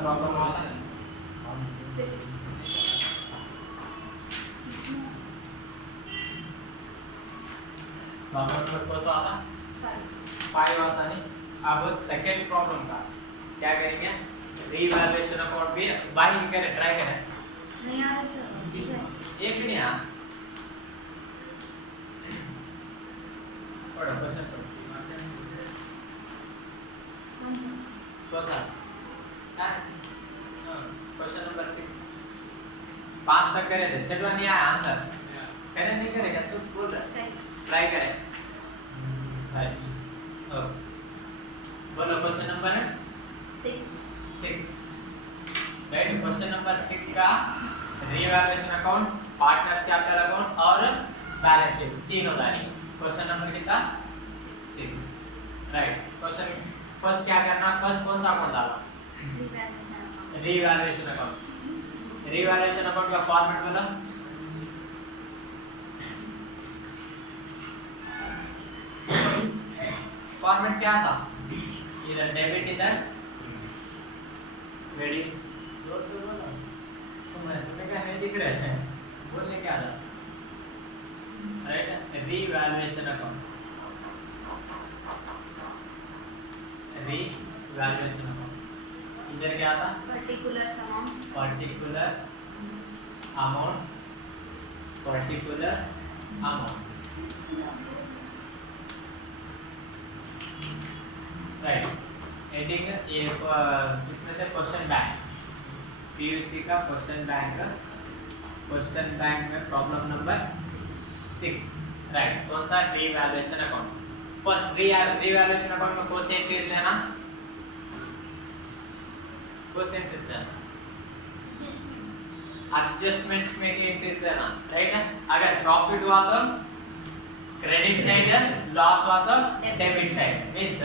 Problem हुआ था problem number कौन सा आता 5 आता नहीं। अब सेकंड प्रॉब्लम का क्या करेंगे रीवैल्यूएशन अकाउंट भी बाय करें ट्राई करें नहीं आ रहा सर एक नहीं आ पढ़ो क्वेश्चन पढ़ो कौन सा तो था क्वेश्चन नंबर 6 5 तक करे थे छठवां नहीं आया आंसर करे नहीं करेगा तो बोल रहा ट्राई करें बोलो question number 6 right question number 6 का revaluation account partners capital account और बैलेंस शीट तीनों दानी क्वेश्चन नंबर कितना 6 राइट क्वेश्चन फर्स्ट क्या करना फर्स्ट कौन सा अकाउंट डालना रीवैल्यूएशन अकाउंट का फॉर्मेट बोलो फॉर्मेट क्या था इधर डेबिट इधर क्रेडिट जोर से बोलो तुम्हें क्या नहीं दिख रहा है बोलने क्या था राइट रीवैल्यूएशन अकाउंट इधर क्या था पर्टिकुलर अमाउंट राइट हेडिंग ये इसमें से क्वेश्चन बैंक पीयूसी का क्वेश्चन बैंक में प्रॉब्लम नंबर 6 राइट कौन सा revaluation account first revaluation account में कौन से एंट्रीज लेना एडजस्टमेंट में की एंट्रीज लेना राइट ना अगर प्रॉफिट हुआ तो क्रेडिट साइड लॉस हुआ तो debit side means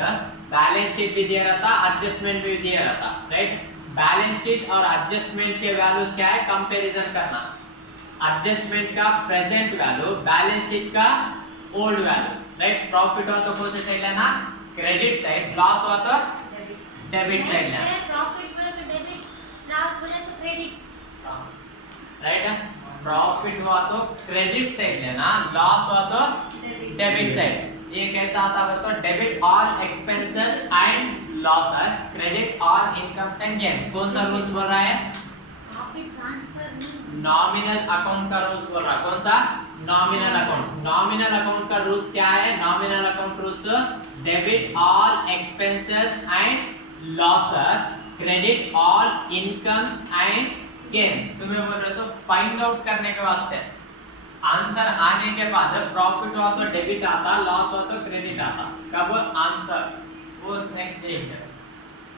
balance sheet भी दिया रहता एडजस्टमेंट भी दिया रहता राइट बैलेंस शीट और एडजस्टमेंट के वैल्यूज क्या है कंपैरिजन करना एडजस्टमेंट का प्रेजेंट वैल्यू बैलेंस शीट का ओल्ड वैल्यू राइट प्रॉफिट हुआ तो कौन से साइड लेना क्रेडिट साइड लॉस हुआ तो डेबिट साइड लेना प्रॉफिट बोले तो डेबिट लॉस बोले तो क्रेडिट राइट प्रॉफिट हुआ तो क्रेडिट साइड लेना लॉस हुआ तो डेबिट साइड ये कैसा आता है तो debit all expenses and losses credit all incomes and gains कौन सा रूल्स बोल रहा है प्रॉफिट ट्रांसफर नॉमिनल अकाउंट का रूल्स बोल रहा है कौन सा नॉमिनल अकाउंट का रूल्स क्या है nominal account rules debit all expenses and losses credit all incomes and gains तुम्हें बोल रहे हो फाइंड आउट करने के वास्ते आंसर आने के बाद प्रॉफिट हुआ तो डेबिट आता लॉस हुआ तो क्रेडिट आता कब आंसर वो नेक्स्ट डे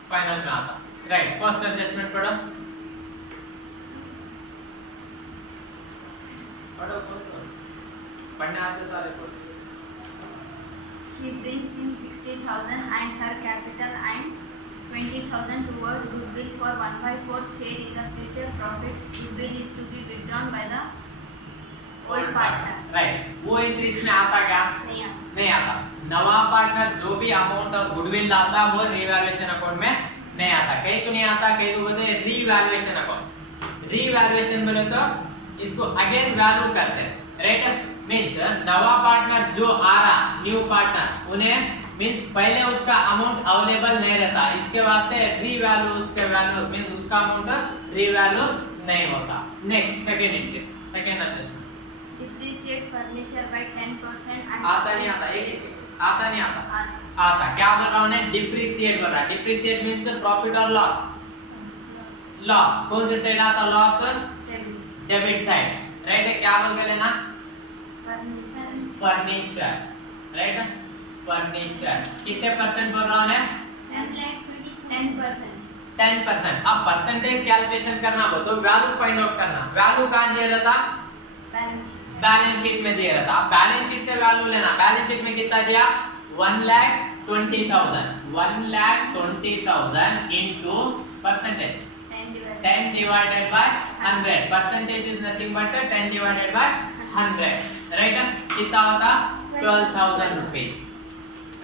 फाइनल में आता राइट फर्स्ट एडजस्टमेंट पढ़ो पढ़ने आते सारे पढ़ो She brings in 60,000 and her capital and 20,000 towards goodwill for 1/4 share in the future profits. Goodwill is to be withdrawn by the old partners. Right वो entry इसमें आता क्या नहीं आता नवा पार्टनर जो भी अमाउंट और गुडविल लाता वो रीवैल्यूएशन अकाउंट में नहीं आता कहीं तो नहीं आता कहीं तो बोलते हैं रीवैल्यूएशन अकाउंट रीवैल्यूएशन बोले तो इसको अगेन वैल्यू करते हैं राइट मींस नवा पार्टनर जो आ रहा न्यू पार्टनर उन्हें मींस पहले उसका अमाउंट अवेलेबल नहीं रहता इसके वास्ते रीवैल्यू उसके वैल्यू मींस उसका अमाउंट रीवैल्यू नहीं होता next second entry second adjustment Depreciate furniture by 10% and आता नहीं आता आता क्या बोल रहा हूँ डिप्रिसिएट बोल रहा डिप्रिसिएट मींस प्रॉफिट और लॉस कौन से साइड आता लॉस डेबिट साइड राइट क्या बोल के लेना फर्नीचर राइट फर्नीचर कितने परसेंट बोल रहा हूँ 10%। अब परसेंटेज कैलकुलेशन करना हो तो वैल्यू फाइंड आउट करना वैल्यू कहाँ दिया रहता बैलेंस शीट में दिया रहता बैलेंस शीट से वैल्यू लेना बैलेंस शीट में कितना दिया 1,20,000 into percentage 10 divided by 100 percentage is nothing but 10 divided by 100 right कितना होता 12,000 रुपीस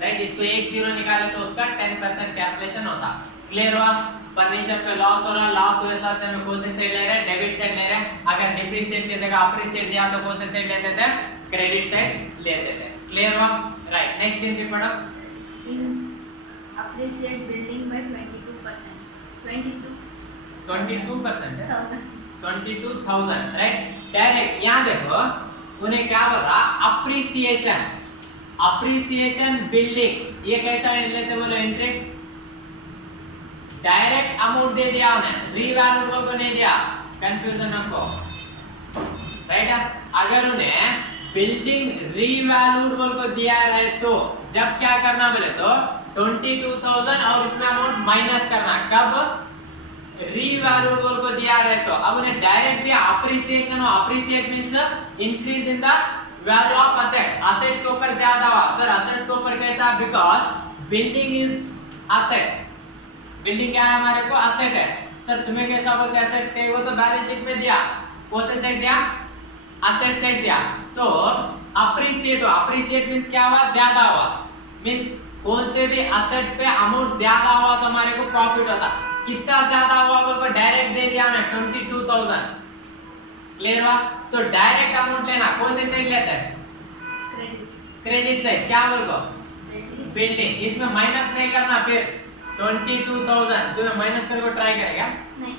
राइट इसको एक जीरो निकाले तो उसका 10% कैलकुलेशन होता क्लियर हुआ फर्नीचर पे लॉस हो रहा, लॉस हुए साथ में कौन से साइड ले रहे हैं, डेबिट साइड ले रहे हैं। अगर डिप्रिशिएट की जगह अप्रिशिएट दिया तो कौन से साइड लेते थे, क्रेडिट साइड लेते थे। क्लियर हुआ? राइट, नेक्स्ट एंट्री पढ़ो। In appreciate building by 22%. 22% है, 22,000. 22,000 राइट। डायरेक्ट यहाँ देखो उन्हें क्या बोला, अप्रिसिएशन, अप्रिसिएशन बिल्डिंग, ये कैसा लेते बोलो एंट्री, डायरेक्ट अमाउंट दे दिया उन्हें, रीवैल्यूएबल को नहीं दिया, कंफ्यूजन आपको, राइट है। अगर उन्हें बिल्डिंग रीवैल्यूएबल को दिया है तो जब क्या करना बोले तो 22,000 और उसमें अमाउंट माइनस करना, कब, रीवैल्यूएबल को दिया है तो। अब उन्हें डायरेक्ट दिया अप्रिसिएशन, और appreciate means increase in the value of asset, assets के ऊपर ज्यादा हुआ। सर असेट्स के ऊपर कैसा, because building is assets, building क्या है हमारे को, असेट है। सर तुम्हें कैसा बोलते हैं असेट है, वो तो बैलेंस शीट में दिया, कौन से सेट दिया, असेट सेट दिया, तो अप्रिसिएट हुआ, अप्रिसिएट मींस क्या हुआ, ज्यादा हुआ, मींस कौन से भी असेट्स पे अमाउंट ज्यादा हुआ तो हमारे को प्रॉफिट होता। कितना ज्यादा हुआ बोल डायरेक्ट दे दिया ना 22,000। क्लियर हुआ? तो डायरेक्ट अमाउंट लेना, कौन से साइड लेते हैं, क्रेडिट साइड, क्या बोल को, बिल्डिंग, इसमें माइनस नहीं करना, फिर 22,000 तुम्हें माइनस करके ट्राई करेगा नहीं,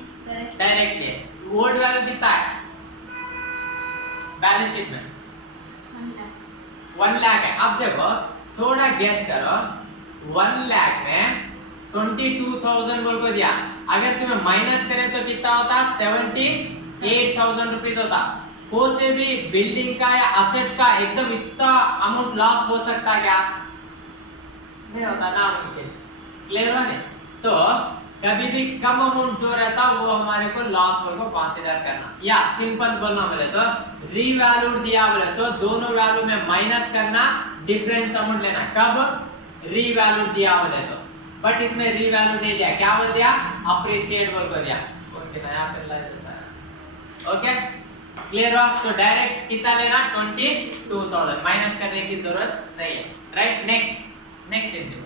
डायरेक्ट ले। ओल्ड वैल्यू कितना है बैलेंस शीट में, 1 लाख है। अब देखो थोड़ा गेस करो, 1 लाख में 22,000 बोल को दिया, अगर तुम्हें माइनस करे तो कितना होता, 78,000 रुपीज होता। को से भी बिल्डिंग का या असेट्स का एकदम इतना अमाउंट लॉस हो सकता क्या, नहीं होता ना, मुमकिन। क्लियर हुआ नहीं? तो कभी भी कम अमाउंट जो रहता वो हमारे को लॉस बोल को कंसीडर करना, या सिंपल बोलना बोले तो रीवैल्यू दिया बोले तो दोनों वैल्यू में माइनस करना, डिफरेंस अमाउंट लेना, कब, रीवैल्यू दिया बोले तो। बट इसमें रीवैल्यू नहीं दिया, क्या बोल दिया, अप्रिशिएट बोल को दिया। ओके ना, यहाँ पे लाइट जैसा, ओके क्लियर हुआ? तो डायरेक्ट कितना लेना, 22,000, माइनस करने की जरूरत नहीं है, right. Next entry,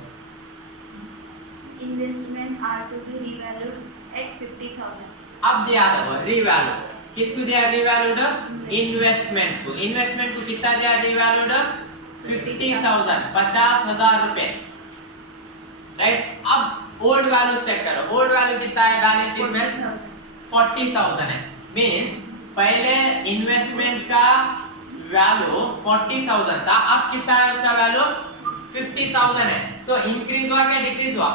Investment are to be revalued at 50,000. अब दिया था वो रीवैल्यू, किसको दिया रीवैल्यूड, इन्वेस्टमेंट को, इन्वेस्टमेंट को कितना दिया रीवैल्यूड, 50,000, 50,000 रुपए, राइट। अब ओल्ड वैल्यू चेक करो, ओल्ड वैल्यू कितना है बैलेंस शीट में, 40,000 है, मींस पहले इन्वेस्टमेंट का वैल्यू 40,000 था, अब कितना है उसका वैल्यू 50,000 है। तो इंक्रीज हुआ क्या डिक्रीज हुआ,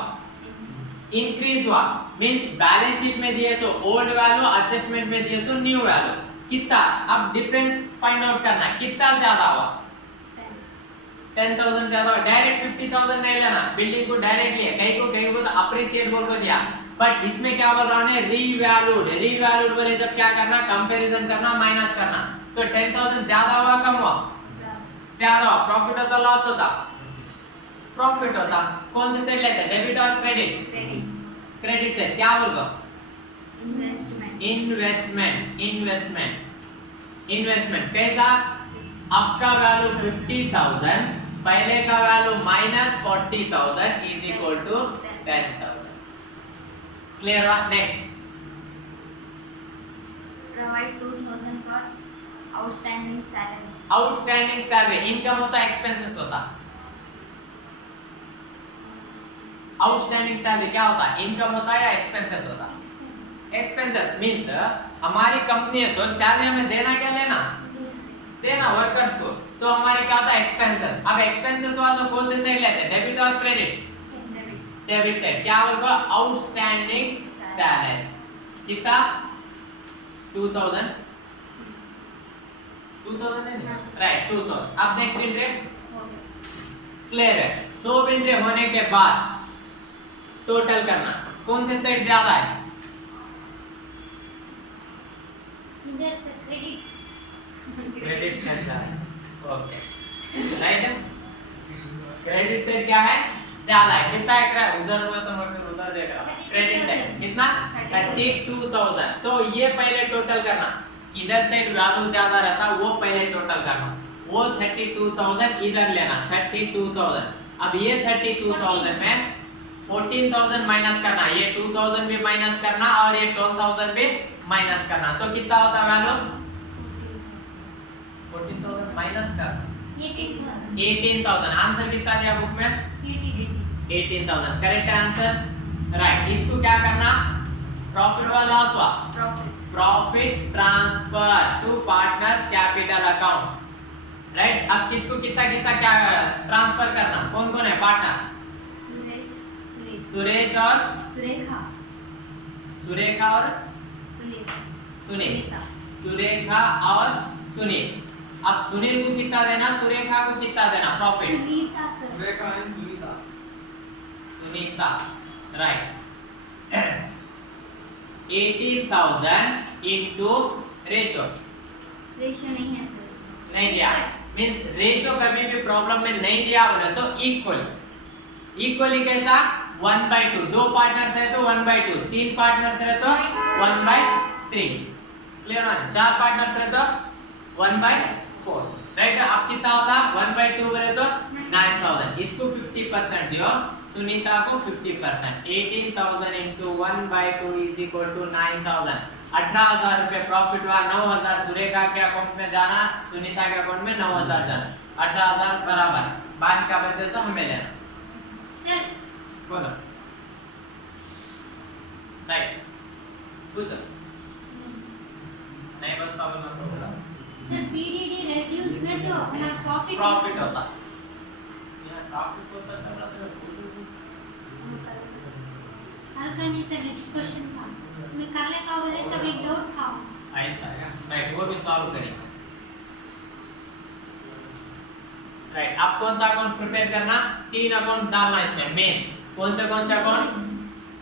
इंक्रीज हुआ, मींस बैलेंस शीट में दिए तो ओल्ड वैल्यू, एडजस्टमेंट में दिए तो न्यू वैल्यू, कितना, अब डिफरेंस फाइंड आउट करना है, कितना ज्यादा हुआ, 10,000 ज्यादा हुआ। डायरेक्ट 50,000 नहीं लेना, बिल्डिंग को डायरेक्ट लिया, कहीं को तो अप्रिशिएट बोल को दिया, बट इसमें क्या बोल रहा है, रीवैल्यूड, रीवैल्यूड बोले जब क्या करना, कंपैरिजन करना, माइनस करना, तो 10,000 ज्यादा हुआ कम हुआ, ज्यादा हुआ, प्रॉफिट होता लॉस होता, प्रॉफिट होता। कौन से साइड लेते, डेबिट और क्रेडिट, क्रेडिट से, क्या बोल, इन्वेस्टमेंट कैसा, आपका वैल्यू 50,000, पहले का value minus 40,000 is equal to 10,000। Clear हुआ? Next, Provide 2,000 for outstanding salary. Outstanding salary, income होता एक्सपेंसेस होता, आउटस्टैंडिंग सैलरी क्या होता, इनकम होता या एक्सपेंसेस होता, एक्सपेंसेस मींस हमारी कंपनी है तो सैलरी हमें देना क्या लेना, देना वर्कर्स को, तो हमारे क्या होता है एक्सपेंसेस। अब एक्सपेंसेस वाला कौन से साइड लेते हैं, डेबिट और क्रेडिट, डेबिट साइड, क्या बोलूंगा, आउटस्टैंडिंग सैलरी, कितना 2,000 है ना, राइट 2,000। अब नेक्स्ट एंट्री क्लियर है, सब एंट्री होने के बाद टोटल करना, कौन से साइड ज्यादा है, इधर से क्रेडिट, क्रेडिट साइड ज्यादा है, ओके राइट है, क्रेडिट साइड क्या है, ज्यादा है, कितना है, उधर हुआ तो मैं फिर उधर देख रहा हूं, क्रेडिट साइड कितना 32,000। तो ये पहले टोटल करना, किधर साइड वैल्यू ज्यादा रहता वो पहले टोटल करना, वो 32,000 इधर लेना 32,000। अब ये 32,000 में 14,000 माइनस करना, ये 2,000 भी माइनस करना और ये 12,000 भी माइनस करना, तो कितना होता वैल्यू? 14,000 माइनस करना 18,000। आंसर कितना दिया बुक में? 18,000। करेक्ट है आंसर, राइट। इसको क्या करना? प्रॉफिट हुआ लॉस हुआ? Profit transfer to partners capital account, right. अब किसको कितना कितना क्या ट्रांसफर करना? कौन कौन है पार्टनर? सुरेश और सुरेखा और सुनील। सुरेखा और सुनील। अब सुनील को कितना देना, सुरेखा को कितना देना profit? Sunita, right. 18,000 into ratio नहीं है सर, नहीं दिया, मींस रेशियो कभी भी प्रॉब्लम में नहीं दिया बोले तो इक्वली कैसा? 1/2। दो पार्टनर्स है तो 1/2, तीन पार्टनर्स है तो 1/3, क्लियर है? चार पार्टनर्स है तो 1/4, राइट। अब कितना होता? 1/2 बोले तो 9,000। इसको 50% दियो, सुनीता को 50%। 18,000 into 1/2 is equal to 9,000। 18,000 रुपए प्रॉफिट हुआ। 9,000 सुरेखा के अकाउंट में जाना, सुनीता के अकाउंट में 9,000 जाना। 18,000 बराबर बाकी का बचे तो हमें देना। बोलो, राइट। पूछो, नहीं बस तो बोला सर पीडीडी रेड्यूस में तो अपना प्रॉफिट होता यार, प्रॉफिट को सर कर रहा था। हल्का नहीं सर, नेक्स्ट क्वेश्चन था मैं कर लेता हूं, बोले तब एक डाउट था ऐसा है, राइट। वो भी सॉल्व करेंगे, राइट। अब कौन सा अकाउंट प्रिपेयर करना? तीन अकाउंट डालना इसमें मेन। कौन से अकाउंट?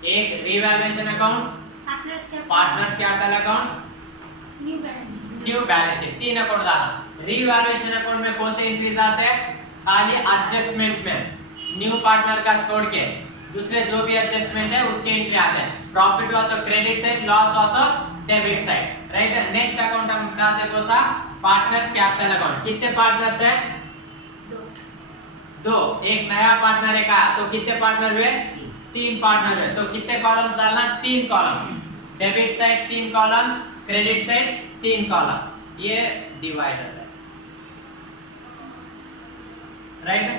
एक revaluation account, partners capital account, new balance sheet. तीन अकाउंट डालना। रिवैल्यूएशन अकाउंट में कौन से एंट्रीज आते हैं? खाली एडजस्टमेंट में न्यू पार्टनर का छोड़ के दूसरे जो भी एडजस्टमेंट है उसके एंट्री आते हैं। प्रॉफिट हुआ तो क्रेडिट साइड, लॉस हुआ तो debit side, right. Next account हम बताते हैं कौन सा? Partners capital account. कितने पार्टनर्स है? दो। एक नया पार्टनर एक आया तो कितने पार्टनर हुए? तीन पार्टनर हुए। तो कितने कॉलम डालना? तीन column. Debit side 3 column, credit side 3 column. ये डिवाइडर है, राइट?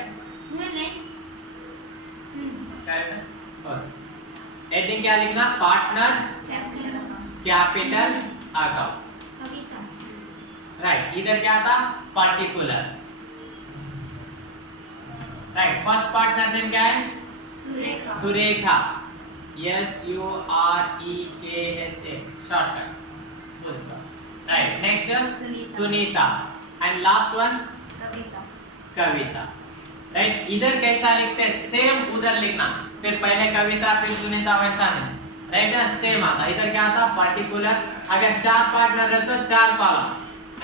करेक्ट है। और हेडिंग क्या लिखना? Partners capital account, right. इधर क्या था? Particulars, right. First partner name क्या है? Surekha, SUREKHA, shortcut, full stop, right. Next Sunita and last one Kavita, right. इधर कैसा लिखते हैं? सेम उधर लिखना, फिर पहले कविता फिर सुनीता, वैसा नहीं, राइट ना? सेम आता। इधर क्या आता? पार्टिकुलर। अगर चार पार्टनर है तो 4 कॉलम,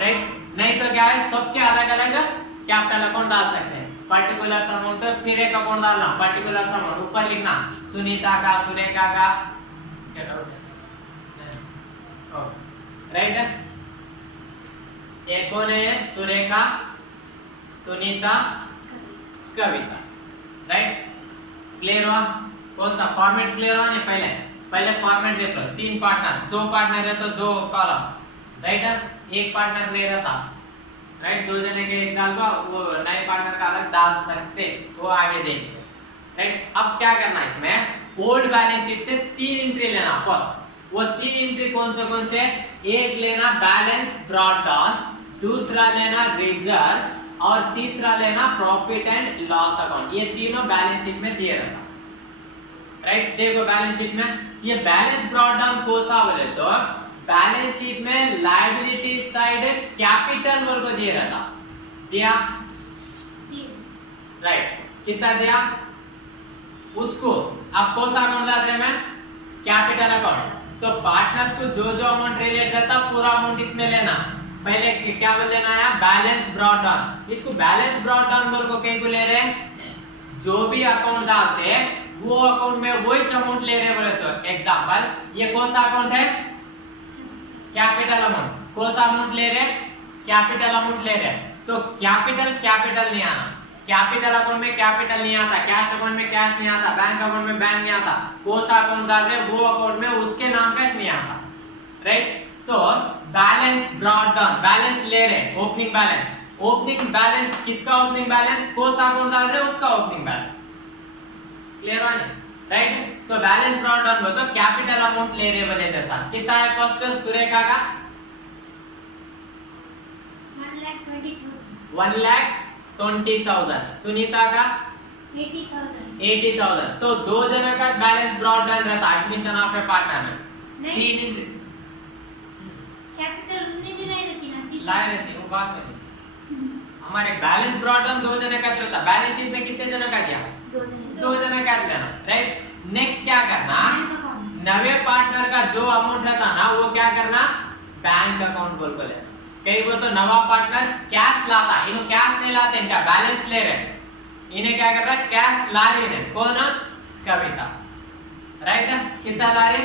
राइट। नहीं तो क्या है? सबके अलग अलग कैपिटल अकाउंट डाल सकते हैं। पर्टिकुलर अमाउंट फिर एक अकाउंट डालना, पर्टिकुलर अमाउंट ऊपर लिखना, सुनीता का, सुरेखा का, राइट। एक और है सुरेखा, सुनीता, कविता, राइट। क्लियर हुआ? कौन सा फॉर्मेट क्लियर हुआ? नहीं, पहले फॉर्मेट देख लो। 3 पार्टनर, 2 पार्टनर है तो 2 कॉलम, राइट। एक पार्टनर ले रहा था, राइट। 2 जने के एक डाल दो, वो नए पार्टनर का अलग डाल सकते, वो आगे देखेंगे, राइट। अब क्या करना है इसमें? ओल्ड बैलेंस शीट से 3 एंट्री लेना। फर्स्ट वो 3 एंट्री कौन से? एक लेना बैलेंस ब्रॉट डाउन, दूसरा लेना रिजर्व और तीसरा लेना प्रॉफिट एंड लॉस अकाउंट। ये तीनों बैलेंस शीट में दिए रहता, राइट। देखो बैलेंस शीट में ये बैलेंस ब्रॉट डाउन कोसा बोले तो बैलेंस शीट में लायबिलिटी साइड कैपिटल वर्ग को दिए रहता, दिया, राइट। कितना दिया उसको? अब कौन सा अकाउंट डाल रहे हैं? Capital account. तो पार्टनर्स को जो अमाउंट रिलेट रहता पूरा अमाउंट इसमें लेना। पहले क्या लेना है? Balance brought down. इसको बैलेंस ब्रॉट डाउन वर्ग को कहीं को ले रहे हैं? जो भी अकाउंट डालते हैं वो अकाउंट में वही अमाउंट ले रहे बोले तो एग्जांपल ये कौन सा अकाउंट है? Capital amount. कौन सा अमाउंट ले रहे? कैपिटल अमाउंट ले रहे, तो कैपिटल नहीं आना, कैपिटल अकाउंट में कैपिटल नहीं आता, कैश अकाउंट में कैश नहीं आता, बैंक अकाउंट में बैंक नहीं आता, कोसा अकाउंट डाल रहे वो अकाउंट में उसके नाम पे नहीं आता, राइट। तो बैलेंस ब्रॉट डाउन, बैलेंस ले रहे ओपनिंग बैलेंस किसका ओपनिंग बैलेंस, कोसा अकाउंट डाल रहे उसका ओपनिंग बैलेंस, क्लियर है राइट। तो बैलेंस ब्रॉट डाउन बोलो तो कैपिटल अमाउंट ले रहे बोले जैसा कितना है, फर्स्ट सुरेखा का 1,20,000, सुनीता का 80,000। तो दो जनों का बैलेंस ब्रॉट डाउन रहता एडमिशन ऑफ ए पार्टनर में, तीन कैपिटल उसने भी नहीं रहती ना, लाए रहती वो बात में हमारे बैलेंस ब्रॉट डाउन दो जनों का रहता, बैलेंस शीट में कितने जनों का दिया, दो जनों का देना, राइट। नेक्स्ट क्या करना, नवे पार्टनर का जो अमाउंट रहता ना वो क्या करना, बैंक अकाउंट बोल को लेना। कई वो तो नवा पार्टनर कैश लाता, इन्हों कैश नहीं लाते, इनका बैलेंस ले रहे, इन्हें क्या कर रहा है, कैश ला रहे हैं, कौन, कविता, राइट। कितना ला रहे,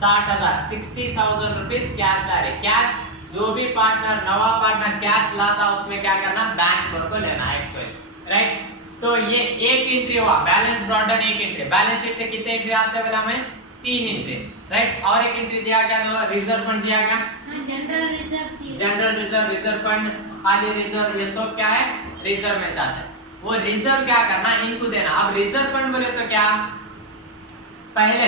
60,000, 60,000 रुपीस कैश ला रहे। कैश जो भी पार्टनर नवा पार्टनर कैश लाता उसमें क्या करना, बैंक को लेना एक्चुअली, राइट। तो ये एक एंट्री हुआ, बैलेंस ब्रॉट डाउन एक एंट्री, बैलेंस शीट से कितने एंट्री आते हैं बोला हमें, 3 एंट्री, राइट। और एक एंट्री दिया गया रिजर्व फंड दिया गया, जनरल रिजर्व फंड, खाली रिजर्व, ये सब क्या है, रिजर्व में जाता है। वो रिजर्व क्या करना, इनको देना। अब रिजर्व फंड बोले तो क्या, पहले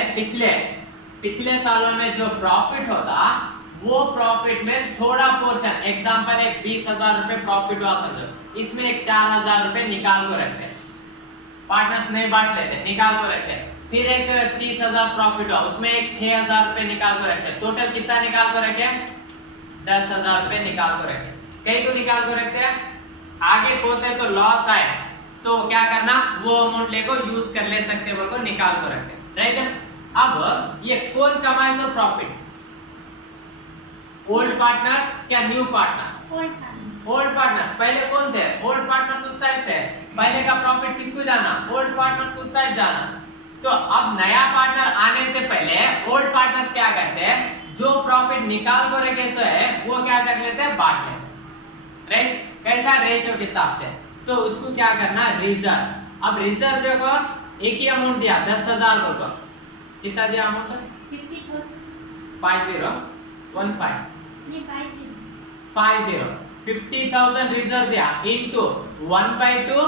पिछले सालों में जो प्रॉफिट होता वो प्रॉफिट में थोड़ा पोर्शन, एग्जांपल एक 20,000 रुपए प्रॉफिट हुआ समझो, इसमें एक 4,000 रुपए निकाल को रखते, पार्टनर्स नहीं बांट लेते, निकाल को रखते। फिर एक 30,000 प्रॉफिट हुआ, उसमें एक 6,000 रुपए निकाल को रखते, टोटल कितना निकाल को रखे, 10,000 रुपए निकाल को रखे। कई तो निकाल को रखते हैं, आगे कोसे तो लॉस आए तो क्या करना, वो अमाउंट लेको यूज कर ले सकते, बोल को निकाल को रखते, राइट। अब ये कौन कमाए सो प्रॉफिट, ओल्ड पार्टनर्स क्या न्यू पार्टनर, ओल्ड पार्टनर्स। पहले कौन थे, ओल्ड पार्टनर्स उतना ही थे, पहले का प्रॉफिट किसको जाना, ओल्ड पार्टनर्स को उतना ही जाना। तो अब नया पार्टनर आने से पहले ओल्ड पार्टनर्स क्या करते हैं, जो प्रॉफिट निकाल को रखे सो है वो क्या कर लेते हैं, बांट लेते हैं, राइट। कैसा, रेशियो के हिसाब से। तो उसको क्या करना, रिजर्व। अब रिजर्व देखो एक ही अमाउंट दिया 10,000 को, कितना दिया अमाउंट, 50,000 रिजर्व दिया इनटू 1/2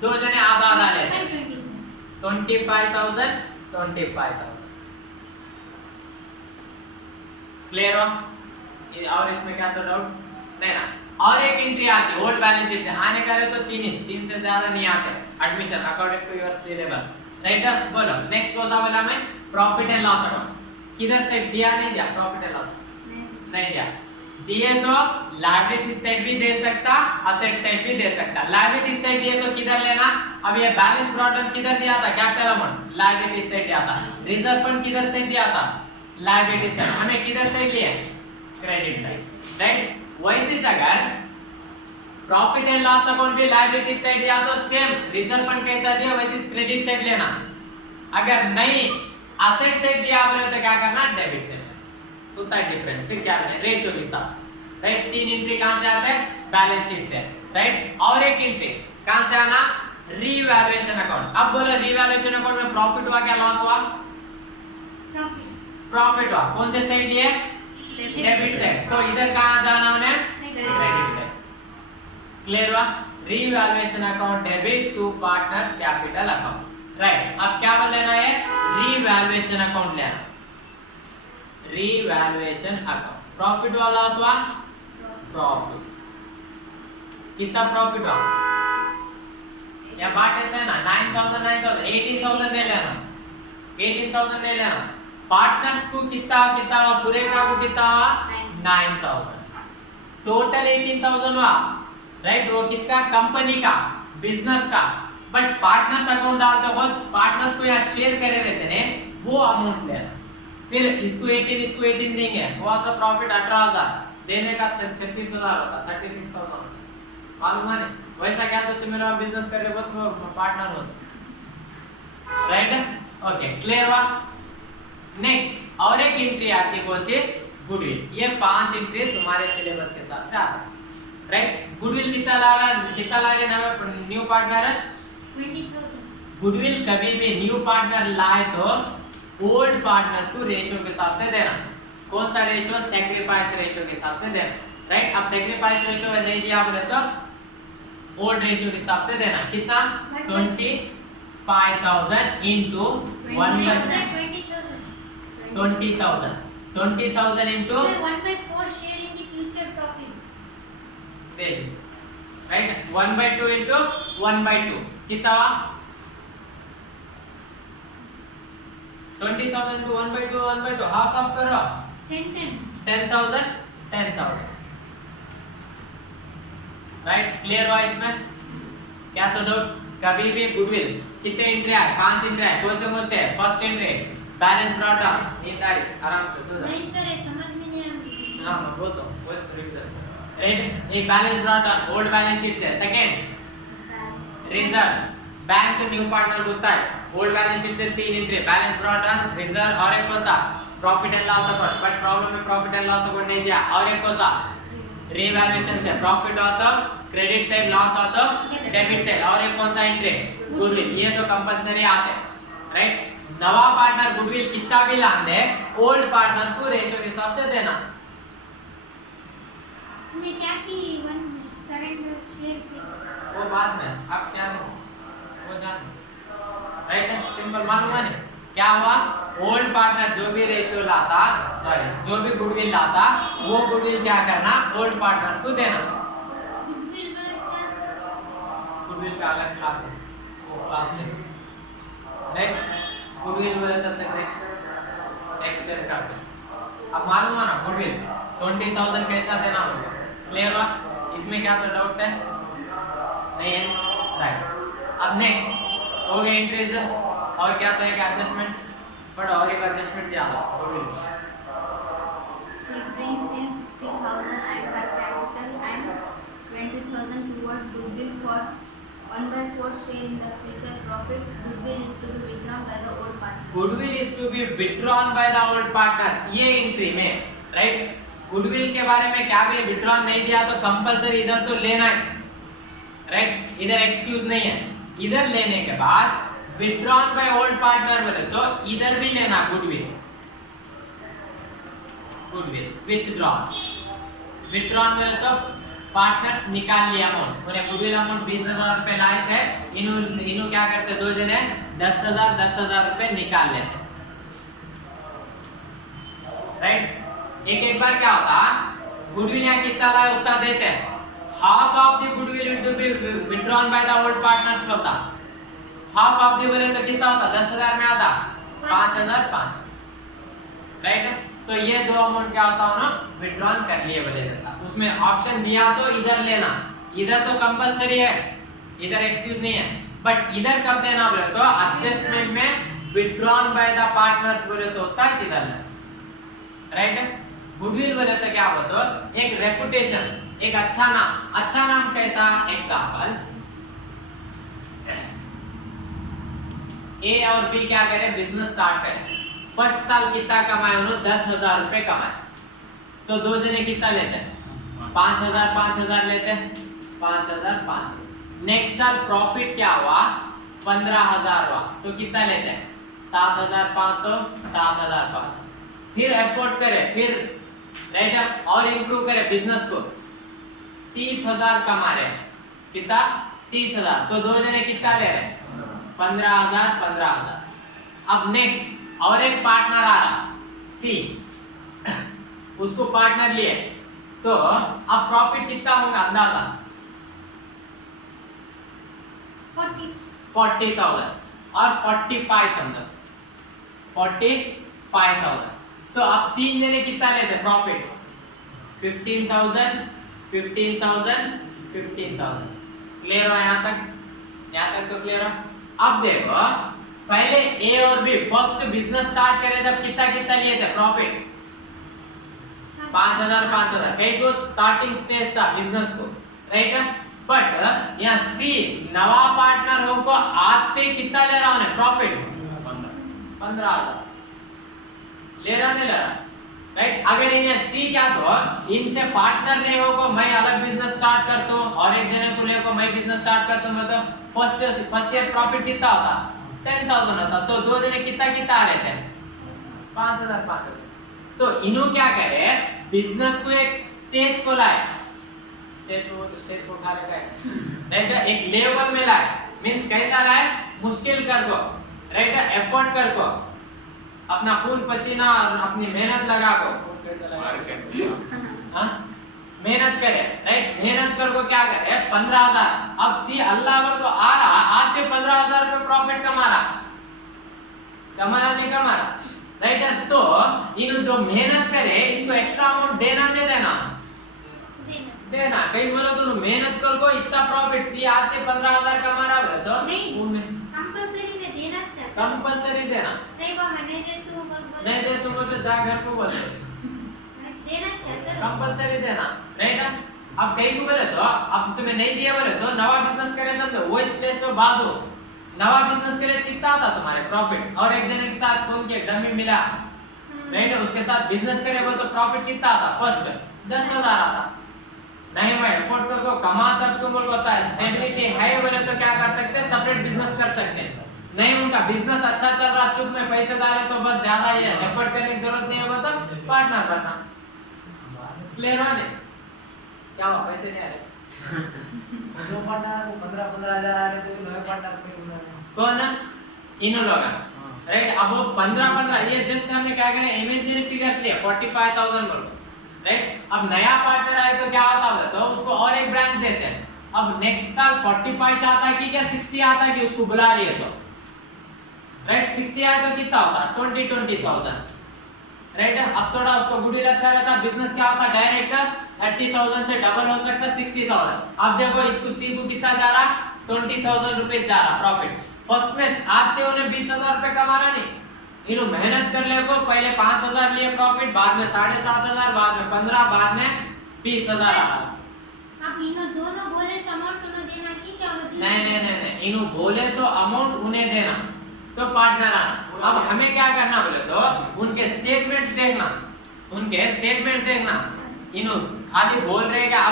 दो जने आधा आधा लेते, 25,000 क्लियर हो। और इसमें क्या तो डाउट नहीं ना। और एक एंट्री आती है ओल्ड बैलेंस शीट से, आने का रहे तो 3 से ज्यादा नहीं आते, admission according to your syllabus, right. बोलो नेक्स्ट कौन सा बोला मैं, प्रॉफिट एंड लॉस अकाउंट। किधर से दिया, नहीं दिया, प्रॉफिट एंड लॉस नहीं दिया, दिए तो लायबिलिटी साइड भी दे सकता, असेट साइड भी दे सकता। लायबिलिटी साइड दिए तो किधर लेना, अब ये बैलेंस ब्रॉट डाउन किधर दिया था, कैपिटल अमाउंट, लायबिलिटी साइड दिया था। रिजर्व फंड किधर साइड दिया था, लायबिलिटी साइड, हमें किधर साइड लिए, क्रेडिट साइड, राइट। वैसे अगर प्रॉफिट एंड लॉस अकाउंट भी लायबिलिटी साइड दिया तो सेम रिजर्व फंड कैसा दिया वैसे क्रेडिट साइड लेना। अगर नहीं असेट साइड दिया बोले तो क्या करना, डेबिट साइड। उतना डिफरेंस, फिर क्या करना, रेशियो के हिसाब से, राइट। 3 एंट्री कहां से आते हैं, बैलेंस शीट से, राइट। और एक एंट्री कहां से आना, रीवैल्यूएशन अकाउंट। अब बोलो रीवैल्यूएशन अकाउंट में प्रॉफिट हुआ क्या लॉस हुआ, प्रॉफिट हुआ, कौन से साइड लिए, डेबिट साइड। तो इधर कहां जाना उन्हें, क्रेडिट साइड, क्लियर हुआ। Revaluation account debit to partners capital account, right. अब क्या बोल लेना है, रीवैल्यूएशन अकाउंट लेना, रीवैल्यूएशन अकाउंट। प्रॉफिट हुआ लॉस हुआ, प्रॉफिट, कितना प्रॉफिट हुआ, या बाटे से ना 9,000 18,000 नहीं लेना, 18,000 नहीं लेना। पार्टनर्स को कितना हुआ, सुरेखा को कितना हुआ, 9,000, टोटल 18,000 हुआ, राइट। वो किसका, कंपनी का, बिजनेस का। बट पार्टनर्स अकाउंट डालते वक्त पार्टनर्स को यहाँ शेयर करे रहते ने, वो अमाउंट लेना, फिर इसको 18 देंगे, वो आपका प्रॉफिट 18,000 देने का 36,000 होता, 36,000 मालूम है। वैसा क्या तो तुम मेरा बिजनेस कर रहे हो तो पार्टनर हो, राइट। ओके, क्लियर हुआ। नेक्स्ट और एक एंट्री आती है कौन सी, गुडविल। ये 5 एंट्री तुम्हारे सिलेबस के हिसाब से आता है, राइट। गुडविल कितना ला रहा है नया न्यू पार्टनर? 20,000. गुडविल कभी भी न्यू पार्टनर लाए तो ओल्ड पार्टनर्स को रेशियो के हिसाब से देना। कौन सा रेशियो? सैक्रिफाइस रेशियो के हिसाब से देना, राइट। अब सैक्रिफाइस रेशियो में नहीं दिया बोले तो ओल्ड रेशियो के हिसाब से देना। कितना? 25,000 into 1%, 20,000 into Sir, 1/4 share in the future profit. Right. 1/2 into 1/2 कितना? 20,000 to 1/2 हाफ हाफ करो। 10,000 राइट। क्लियर हुआ इसमें? क्या तो डाउट? कभी भी गुडविल कितने एंट्री है? 5 एंट्री है। कौन से? First entry balance brought down, नींद आ रही, आराम से सो जाओ। नहीं सर, ये समझ में नहीं आ रही. हां मैं बोलता हूं, वो रिविजन राइट। एक balance brought down old balance sheet से। Second reserve, bank new partner होता है। ओल्ड बैलेंस शीट से 3 entry balance brought down, reserve और एक कौन सा? Profit and loss account. But problem में प्रॉफिट एंड लॉस अकाउंट नहीं दिया। और एक कौन सा? रीवैल्यूएशन से प्रॉफिट हुआ तो क्रेडिट साइड, लॉस हुआ तो डेबिट साइड। और एक कौन सा एंट्री? गुडविल। ये तो कंपलसरी आते हैं, राइट। नवा पार्टनर गुडविल कितना भी लान दे, ओल्ड पार्टनर को रेशियो के हिसाब से देना। तुमने क्या की 1 सरेंडर शेयर की? वो बाद में, अब क्या नहीं वो जान, राइट है। सिंपल मालूम है क्या हुआ? ओल्ड पार्टनर जो भी रेशियो लाता, सॉरी जो भी गुडविल लाता, वो गुडविल क्या करना? ओल्ड पार्टनर्स को देना। गुडविल वाला क्या सर? गुडविल का अलग क्लास है, वो क्लास है, राइट। गुडविल बोले तब तक नेक्स्ट एक्सप्लेन करते हैं। अब मालूम है ना गुडविल 20,000 कैसा देना होगा? क्लियर हुआ? इसमें क्या तो डाउट्स है? नहीं है, राइट। अब नेक्स्ट हो गए एंट्रीज, और क्या तो एक एडजस्टमेंट, बट और एक एडजस्टमेंट क्या था goodwill? She brings in 60,000 and her capital and 20,000 towards goodwill for 1/4 share in the future profit. Goodwill is to be withdrawn by the old partner. Goodwill is to be withdrawn by the old partners. ये entry में, right. Goodwill के बारे में क्या भी withdrawn नहीं दिया तो कंपलसरी इधर तो लेना है, राइट। इधर एक्सक्यूज नहीं है। इधर लेने के बाद विथड्रॉन बाय ओल्ड पार्टनर बोले तो इधर भी लेना गुडविल, विथड्रॉन बोले तो पार्टनर्स निकाल लिया अमाउंट। उन्हें गुडविल अमाउंट 20,000 रुपए लाए थे, इन्हों क्या करते? दो जने 10,000 रुपए निकाल लेते, राइट। एक बार क्या होता? गुडविल यहाँ कितना लाए उतना देते हैं। Half of the goodwill will be withdrawn by the old partners बोलता। हाफ ऑफ द बोले तो कितना होता? 10,000 में आता 5,000, राइट। तो ये दो अमाउंट क्या होता है ना, विथड्रॉन कर लिए बोले जैसा। उसमें ऑप्शन दिया तो इधर लेना, इधर तो कंपलसरी है, इधर एक्सक्यूज नहीं है। बट इधर कब देना बोले तो एडजस्टमेंट में विथड्रॉन बाय द पार्टनर्स बोले तो होता है इधर, राइट। गुडविल बोले तो क्या बोलते? एक रेपुटेशन, एक अच्छा नाम कैसा? एग्जांपल ए और बी क्या करें? बिजनेस स्टार्ट करें। फर्स्ट साल कितना कमाए उन्होंने? 10,000 रुपए कमाए। तो दो जने कितना लेते हैं? 5,000 लेते हैं, 5,000। नेक्स्ट साल प्रॉफिट क्या हुआ? 15,000 हुआ, तो कितना लेते हैं? 7,500, 7,500। फिर एफर्ट करें, फिर राइट और इंप्रूव करें बिजनेस को। 30,000 कमा रहे हैं, कितना? 30,000। तो दो जने कितना ले रहे हैं? 15,000। अब नेक्स्ट और एक पार्टनर आ रहा सी, उसको पार्टनर लिए तो अब प्रॉफिट कितना होगा अंदाजा? 40,000 और 45 समझो, 45,000। तो अब तीन जने कितना लेते हैं प्रॉफिट? 15,000, 15,000, 15,000। क्लियर हो यहाँ तक? यहाँ तक तो क्लियर हो? अब देखो पहले ए और बी फर्स्ट बिजनेस स्टार्ट करे तब कितना लिए थे प्रॉफिट? 5,000। कई को स्टार्टिंग स्टेज था बिजनेस को, राइट। बट यहाँ सी नवा पार्टनर हो को आते कितना ले रहा है प्रॉफिट? 15,000 ले रहा नहीं ले रहा, राइट। अगर इन्हें सी क्या तो इनसे पार्टनर नहीं होगा, मैं अलग बिजनेस स्टार्ट करता हूँ और एक जने को लेको मैं बिजनेस स्टार्ट करता हूँ, मतलब फर्स्ट ईयर प्रॉफिट कितना होता 10,000 होता, तो दो जने कितना कितना आ रहे थे 5,000। तो इन्हों क्या करे बिजनेस को एक स्टेज को लाए, स्टेज को उठा रहे राइट, एक लेवल में लाए। मींस कैसा लाए, मुश्किल कर को राइट, एफर्ट कर को, अपना खून पसीना और अपनी मेहनत लगा को, कैसा लगा के हां मेहनत करे राइट, मेहनत कर को क्या करे 15,000। अब सी अल्लाह को आ रहा आते 15,000 रुपए प्रॉफिट कमा रहा नहीं कमा रहा राइट। तो इन जो मेहनत करे इसको एक्स्ट्रा अमाउंट देना नहीं देना कई बोलो तो मेहनत कर को इतना प्रॉफिट सी आते 15,000 कमा रहा बोले तो नहीं उनमें कंपलसरी में देना चाहिए, कंपलसरी देना नहीं वो मैंने दे तू नहीं दे तुमको तो जा घर को बोल देना चाहिए सर, कंपलसरी देना राइट। अब कई को बोले तो अब तुम्हें नहीं दिया बोले तो नवा बिजनेस करे समझो वो इस प्लेस पे बात हो, नवा बिजनेस करे कितना आता तुम्हारे प्रॉफिट, और एक जने के साथ कौन के डमी मिला राइट, उसके साथ बिजनेस करे वो तो प्रॉफिट कितना आता फर्स्ट 10,000 आता। नहीं मैं एफोर्ड कर को कमा सकता हूं बोल होता है, स्टेबिलिटी है बोले तो क्या कर सकते हैं सेपरेट बिजनेस कर सकते हैं। नहीं उनका बिजनेस अच्छा चल रहा चुप में पैसे डाले तो बस ज्यादा ये एफर्ट करने की जरूरत नहीं होगा तो पार्टनर बनना। क्लियर है क्या हुआ, पैसे नहीं आ रहे जो पार्टनर को 15,000 आ रहे थे तो नए पार्टनर को कौन इन लोग राइट। अब वो 15 ये जस्ट हमने क्या करें इमेजिनरी फिगर्स लिए 45,000 बोल राइट। अब नया पार्टनर आए तो क्या होता है तो उसको और एक ब्रांच देते हैं। अब नेक्स्ट साल 45 चाहता है कि क्या 60 आता है कि उसको बुला लिए तो राइट, 60 आए तो कितना होता 20,000 राइट। अब थोड़ा उसको गुडविल अच्छा रहता, बिजनेस क्या होता डायरेक्ट 30,000 से डबल हो सकता 60,000। अब देखो इसको सी को कितना जा रहा 20,000 रुपए जा रहा प्रॉफिट। फर्स्ट में आते उन्हें 20,000 रुपए कमा रहा नहीं, इन्हों मेहनत कर ले को पहले 5,000 लिए प्रॉफिट, बाद में 7,500, बाद में 15, बाद में 20,000 आ रहा। अब इन्हों दोनों बोले अमाउंट उन्हें देना की क्या होती नहीं इन्हों बोले सो अमाउंट उन्हें देना तो पार्टनर आना। अब हमें क्या करना बोले तो उनके स्टेटमेंट देखना, इन्हों खाली बोल रहे क्या।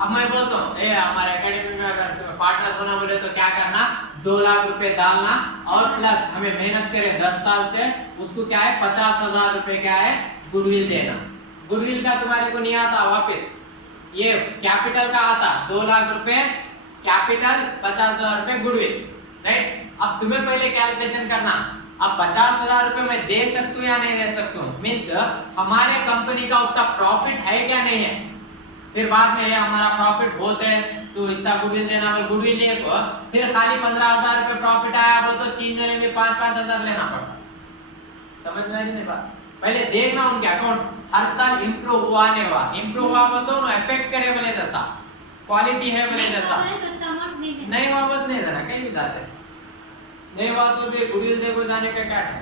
अब मैं बोलता हूँ ए हमारे एकेडमी में अगर तुम्हें पार्टनर होना बोले तो क्या करना 2 लाख रुपए डालना और प्लस हमें मेहनत करे 10 साल से उसको क्या है 50,000 रुपए क्या है गुडविल देना। गुडविल का तुम्हारे को नहीं आता वापस, ये कैपिटल का आता 2 लाख रुपए कैपिटल 50,000 रुपए गुडविल राइट। अब तुम्हें पहले कैलकुलेशन करना अब 50,000 रुपए मैं दे सकता हूँ या नहीं दे सकता हूँ, मीन्स हमारे कंपनी का उतना प्रॉफिट है क्या नहीं है। फिर बाद में ये हमारा प्रॉफिट बहुत है तो इतना गुडविल देना, गुडविल लिए को फिर खाली 15,000 रुपए प्रॉफिट आया वो तो 3 जने में 5,000 लेना पड़ता। समझ में नहीं बात, पहले देखना उनके अकाउंट हर साल इंप्रूव हुआ नहीं हुआ, इंप्रूव हुआ तो इफेक्ट करे बोले जैसा क्वालिटी है बोले जैसा नहीं हुआ बस नहीं देना, कहीं भी जाते नहीं हुआ तो भी गुडविल देखो जाने का क्या है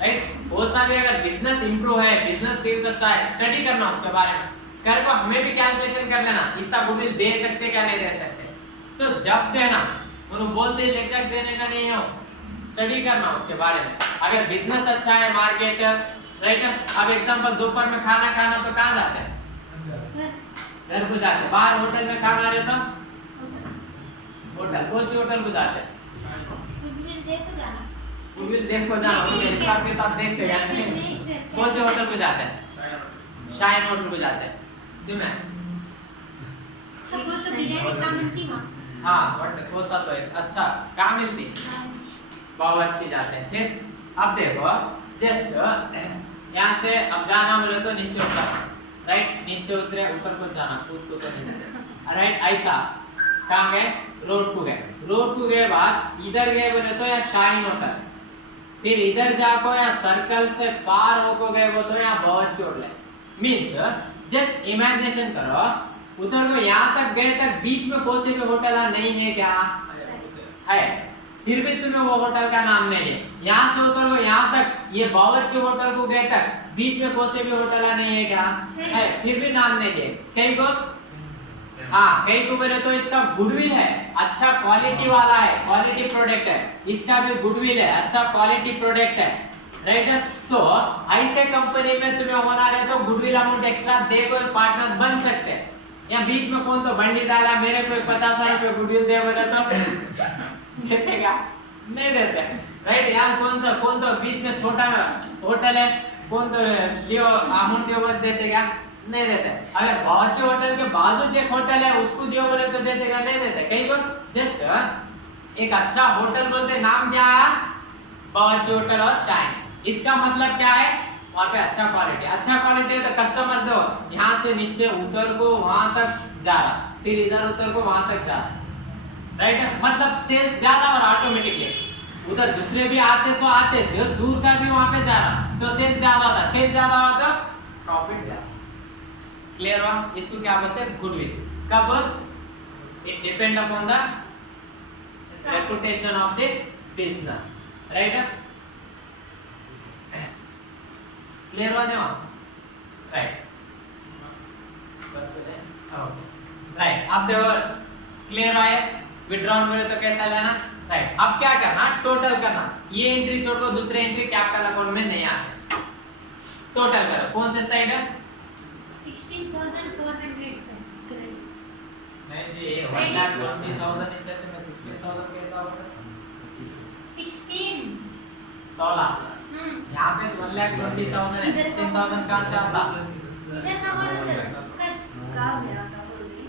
राइट। वो सा भी अगर बिजनेस इंप्रूव है, बिजनेस सेल्स अच्छा है, स्टडी करना उसके बारे में कर को हमें भी कैलकुलेशन कर लेना इतना गुडविल दे सकते क्या नहीं दे सकते। तो जब देना उन्होंने बोलते लेकर देने का नहीं है, स्टडी करना उसके बारे में। अगर बिजनेस अच्छा है मार्केट राइट, अब एग्जांपल दोपहर में खाना खाना तो कहाँ जाते हैं घर को जाते, बाहर होटल में खाना रहे तो होटल कौन सी होटल को जाते हैं गुडविल देख को जाना उनके हिसाब किताब देखते हैं कौन से होटल को जाते हैं शाइन होटल को जाते हैं तुम्हें सपोज बिरयानी का मिलती वहां हाँ बट वो सब तो अच्छा कहाँ मिलती बहुत अच्छी जाते हैं। फिर अब देखो जस्ट यहाँ से अब जाना बोले तो नीचे उतर राइट, नीचे उतरे ऊपर को जाना कूद को तो नहीं राइट। ऐसा कहाँ गए रोड को गए, रोड को गए बाद इधर गए बोले तो या शाइन होटल, फिर इधर जाको या सर्कल से पार होको गए वो तो या बहुत चोट ले। मीन्स जस्ट इमेजिनेशन करो उधर को यहाँ तक गए तक बीच में कोई भी होटल नहीं है क्या है, फिर भी तुम्हें वो होटल का नाम नहीं है। यहाँ से उधर को यहाँ तक ये बावर्ची होटल को गए तक बीच में कोई भी होटल नहीं है क्या है, फिर भी नाम नहीं है। कहीं को हाँ कहीं को बोले तो इसका गुडविल है, अच्छा क्वालिटी वाला है, क्वालिटी प्रोडक्ट है, इसका भी गुडविल है, अच्छा क्वालिटी प्रोडक्ट है राइट। तो ऐसे कंपनी में तुम्हें होना रहे तो गुडविल अमाउंट एक्स्ट्रा दे कोई पार्टनर बन सकते हैं, या बीच में कौन तो बंडी डाला मेरे को 50,000 रुपए गुडविल दे बोले तो देते क्या? नहीं देते, राइट। यार कौन सा बीच में छोटा होटल है, कौन तो लियो अमाउंट दियो बोले देते क्या? नहीं देते। अगर बावर्ची होटल के बाजू जो एक होटल है उसको दियो बोले तो देते क्या? नहीं देते। कहीं को जस्ट एक अच्छा होटल बोलते, नाम क्या है? बावर्ची होटल और शाइन। इसका मतलब क्या है? वहाँ पे अच्छा क्वालिटी है तो कस्टमर दो यहाँ से नीचे उतर को वहां तक जा रहा, फिर इधर उतर को वहां तक जा रहा, राइट। मतलब सेल्स ज्यादा और ऑटोमेटिकली उधर दूसरे भी आते तो आते, जो दूर का भी वहां पे जा रहा तो सेल्स ज्यादा होता, सेल्स ज्यादा हुआ तो प्रॉफिट ज्यादा। क्लियर हुआ? इसको क्या बोलते हैं? गुडविल। कब? It depend upon the reputation of the business, right. Clear हुआ ना? राइट, बस राइट। अब देखो क्लियर हुआ है? विड्रॉन बोले तो कैसा लेना, राइट। अब क्या करना? टोटल करना। ये एंट्री छोड़ को दूसरे एंट्री कैपिटल अकाउंट में नहीं आते, टोटल करो। कौन से साइड है? 16,400 से नहीं जी, 1,20,000 इनसे तो मैं 16,000 कैसा होगा? 16 यहाँ पे 1,20,000 है, 16,000 कहाँ से आता? इधर का बोलो सर, स्केच काव्या का बोलिए,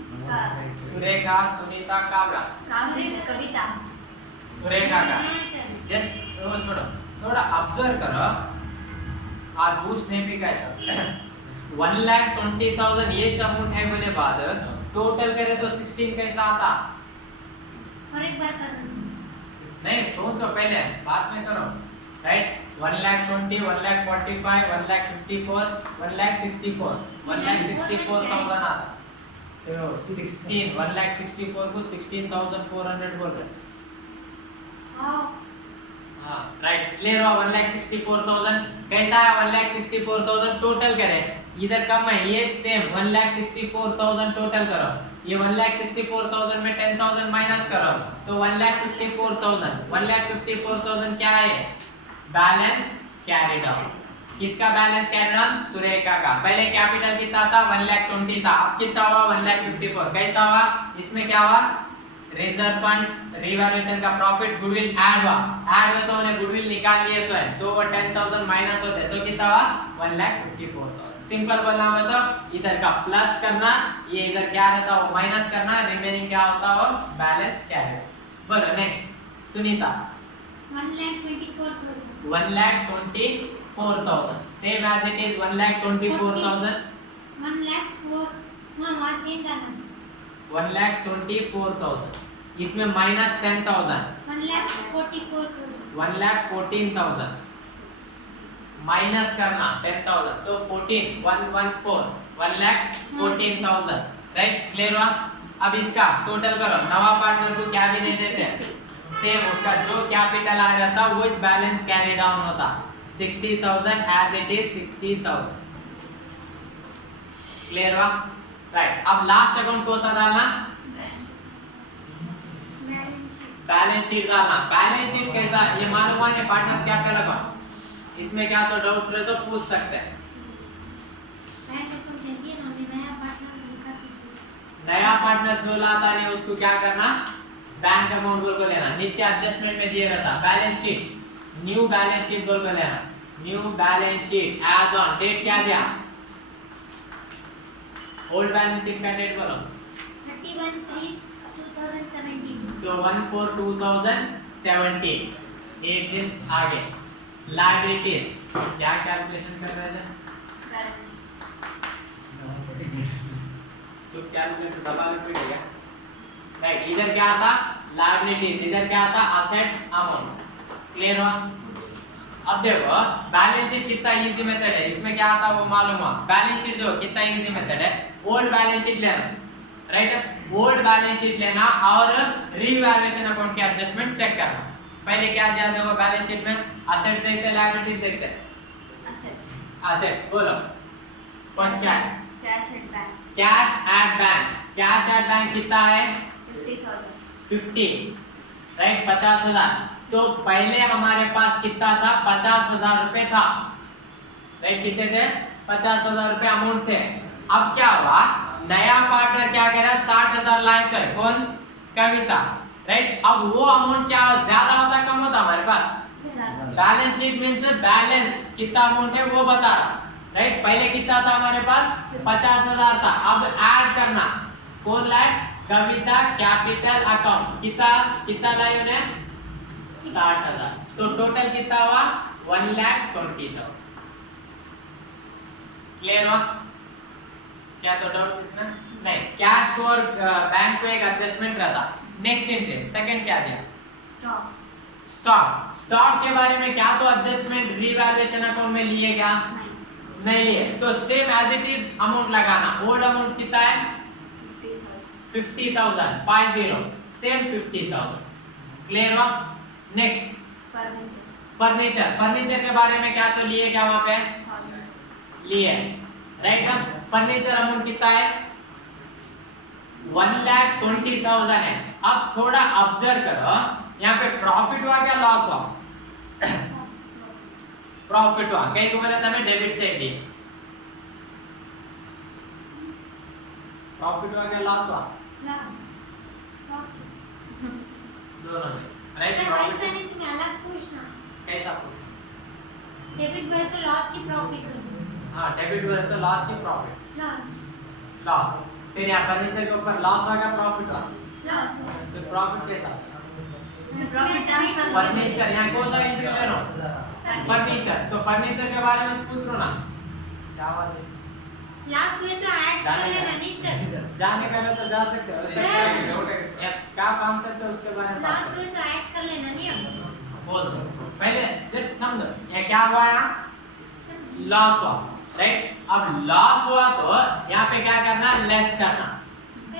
सुरेखा, सुनीता, काव्या, कविता, सुरेखा का। हाँ सर। जस्ट वो छोड़ो, थोड़ा ऑब्जर्व करो और बूस्ट नहीं भी कर सकते। 1,20,000 ये अमाउंट है बोले बाद टोटल करे तो 16 कैसा आता? और एक बार करो नहीं सोचो पहले, बाद में करो, राइट। 1,20,000, 1,45,000, 1,54,000, 1,64,000, 1,64,000 आता। तो 16, 1,64,000 को 16,400 बोल रहे। हाँ हाँ, राइट। क्लियर हुआ? 1,64,000 कैसा है? 1,64,000 टोटल करें, इधर कम है, ये सेम 1,64,000 टोटल करो। ये 1,64,000 में 10,000 माइनस करो तो 1,54,000। 1,54,000 क्या है? Balance carry down. किसका बैलेंस कैरी डाउन? सुरेखा का। पहले कैपिटल कितना था? 1,20,000 था, अब कितना हुआ? 1,54,000। कैसा हुआ? इसमें क्या हुआ? रिजर्व फंड, रिवैल्यूएशन का प्रॉफिट, गुडविल ऐड हुआ तो उन्हें गुडविल निकाल लिए स्वयं, तो वो 10,000 माइनस होते तो कितना हुआ? 1,54,000। सिंपल बोलना हो तो इधर का प्लस करना, ये इधर क्या रहता वो माइनस करना, रिमेनिंग क्या होता वो बैलेंस कैरी। बोलो next. Sunita 1,24,000 1,24,000 same as it is 1,24,000 1,04,000 हाँ वहाँ सेम डालना सर। 1,24,000 इसमें माइनस 10,000 1,44,000 1,14,000 माइनस करना 10,000 तो 1,14,000 राइट। क्लियर हुआ? अब इसका टोटल करो, नवा पार्टनर को क्या भी नहीं देते, सेम उसका जो कैपिटल आ रहा था वो बैलेंस कैरी डाउन होता 60,000 एज इट इज 60,000। क्लियर हुआ? राइट। अब लास्ट अकाउंट कौन सा डालना? बैलेंस शीट डालना। बैलेंस शीट कैसा? ये मालूम है पार्टनर्स कैपिटल अकाउंट, इसमें क्या तो डाउट रहे तो पूछ सकते हैं। नया पार्टनर जो लाता नहीं उसको क्या करना? बैंक अकाउंट बोल को लेना, नीचे एडजस्टमेंट में दिया रहता balance sheet, new balance sheet बोल को लेना, new balance sheet as on date क्या दिया? ओल्ड बैलेंस शीट का डेट बोलो 31/3/2017 तो 1/4/2017 एक दिन आगे। लायबिलिटीज क्या कैलकुलेशन कर रहे थे? चुप कैलकुलेटर दबा रिपीट हो गया, राइट। इधर क्या था? लायबिलिटीज, इधर क्या था? Assets amount. क्लियर हुआ? अब देखो बैलेंस शीट कितना इजी मेथड है, इसमें क्या आता वो मालूम हुआ। बैलेंस शीट देखो कितना इजी मेथड है, ओल्ड बैलेंस शीट लेना, राइट। ओल्ड बैलेंस शीट लेना और रीवैल्यूएशन अकाउंट के एडजस्टमेंट चेक करना। पहले क्या दिया देखो बैलेंस शीट में? असेट देखते, लायबिलिटीज देखते। असेट्स बोलो first chat cash at bank cash at bank. Cash at bank कितना है? 50,000 50, राइट। 50,000 तो पहले हमारे पास कितना था 50,000 रुपए था, राइट? कितने थे? 50,000 रुपए अमाउंट थे। अब क्या हुआ, नया पार्टनर क्या कह रहा है 60,000 लाइस है, कौन? कविता, राइट? अब वो अमाउंट क्या ज्यादा होता कम होता हमारे पास? बैलेंस शीट मींस बैलेंस कितना अमाउंट है वो बता रहा, राइट? पहले कितना था हमारे पास 50,000 था, अब ऐड करना, कौन लाए? कविता कैपिटल अकाउंट, कितना लाए उन्हें? 60,000, तो टोटल कितना हुआ 1,20,000। क्लियर हुआ? क्या तो डाउट्स इसमें? नहीं, कैश को और बैंक को एक एडजस्टमेंट रहता। नेक्स्ट इंटरेस्ट, सेकंड क्या दिया? स्टॉक के बारे में क्या तो एडजस्टमेंट रीवैल्यूएशन अकाउंट में लिए क्या? नहीं लिए, तो same as it is amount लगाना। ओल्ड अमाउंट कितना है? 50,000, 50, सेम 50,000। क्लियर हुआ? नेक्स्ट फर्नीचर के बारे में क्या तो लिए क्या वहां पे? लिए, राइट? फर्नीचर अमाउंट कितना है? 1,20,000 है। अब थोड़ा ऑब्जर्व करो, यहाँ पे प्रॉफिट हुआ क्या लॉस हुआ? प्रॉफिट हुआ। कई को बोले हमें डेबिट साइड लिए, प्रॉफिट हुआ क्या लॉस हुआ? दोनों में, राइट? सर वैसा नहीं, तुम्हें अलग पूछना। कैसा पूछ? डेबिट हुआ तो लॉस की प्रॉफिट होगी। हाँ, डेबिट हुआ तो लॉस की प्रॉफिट, लॉस। फिर यहाँ फर्नीचर के ऊपर लॉस होगा प्रॉफिट हुआ, तो प्रॉफिट कैसा? फर्नीचर, यहाँ कौन सा इंटरव्यू ले रहा हूँ? फर्नीचर, तो फर्नीचर के बारे में पूछ लो ना, क्या बात है? लॉस हुए तो ऐड कर लेना। नहीं सर, जाने का तो जा सकते हो, सर। क्या कॉन्सेप्ट है उसके बारे में बात लॉस हुए तो ऐड कर लेना। नहीं अब बोल दो, पहले जस्ट समझो ये क्या हुआ यहाँ? लॉस हुआ, राइट? अब लॉस हुआ तो यहाँ पे क्या करना? लेस करना,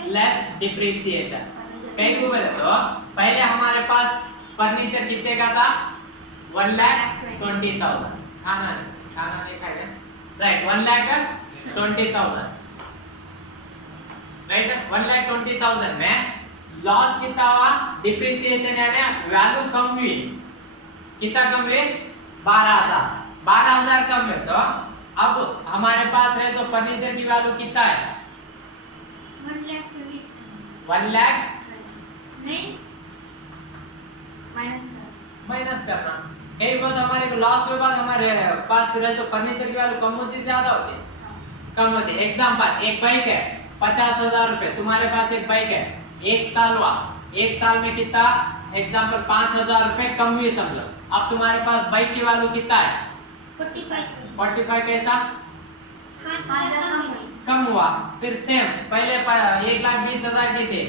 लेस डिप्रिसिएशन। कई को बोले तो पहले हमारे पास फर्नीचर कितने का था? 1,20,000। खाना नहीं खाएगा, राइट? 1,20,000, राइट? 1,20,000 में लॉस कितना हुआ? डिप्रिसिएशन यानी वैल्यू कम हुई, कितना कम हुई? 12,000 कम है। तो अब हमारे पास रहे तो फर्नीचर की वैल्यू कितना है? 1 लाख नहीं माइनस करना। एक बात हमारे को लॉस के बाद हमारे पास रहे तो फर्नीचर की वैल्यू कम होती ज्यादा होती? कम होती। एग्जांपल, एक बाइक है 50,000 रुपए, तुम्हारे पास एक बाइक है, 1 साल हुआ, 1 साल में कितना? एग्जांपल 5,000 रुपए कम हुई समझो। अब तुम्हारे पास बाइक की वैल्यू कितना है? 45 कैसा? 5,000 कम हुआ। फिर सेम पहले 1,20,000 की थे,